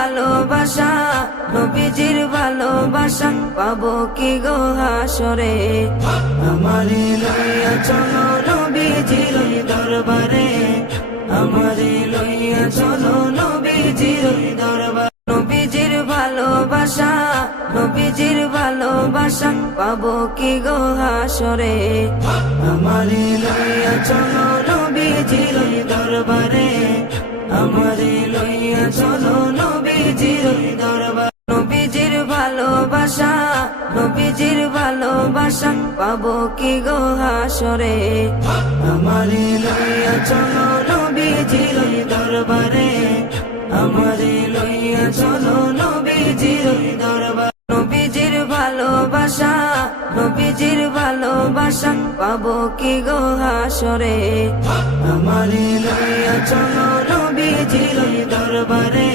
ভালোবাসা, নবীজির ভালোবাসা পাবো কি গো হাসরে। আমারে লইয়া চলো নবীজির দরবারে, আমারে লইয়া চলো নবীজির দরবারে। নবীজির ভালোবাসা, নবীজির ভালোবাসা পাবো কি গো হাসরে। আমারে লইয়া চলো নবীজির দরবারে, আমারে লইয়া চলো নবীজির দরবারে। নবীজির ভালোবাসা, নবীজির ভালোবাসা পাবো কি গো হাসরে। আমারে লইয়া চলো নবীজির দরবারে, আমারে লইয়া চলো নবীজির দরবারে। নবীজির ভালোবাসা, নবীজির ভালোবাসা পাবো কি গো হাসরে। আমারে লইয়া চলো নবীজির দরবারে,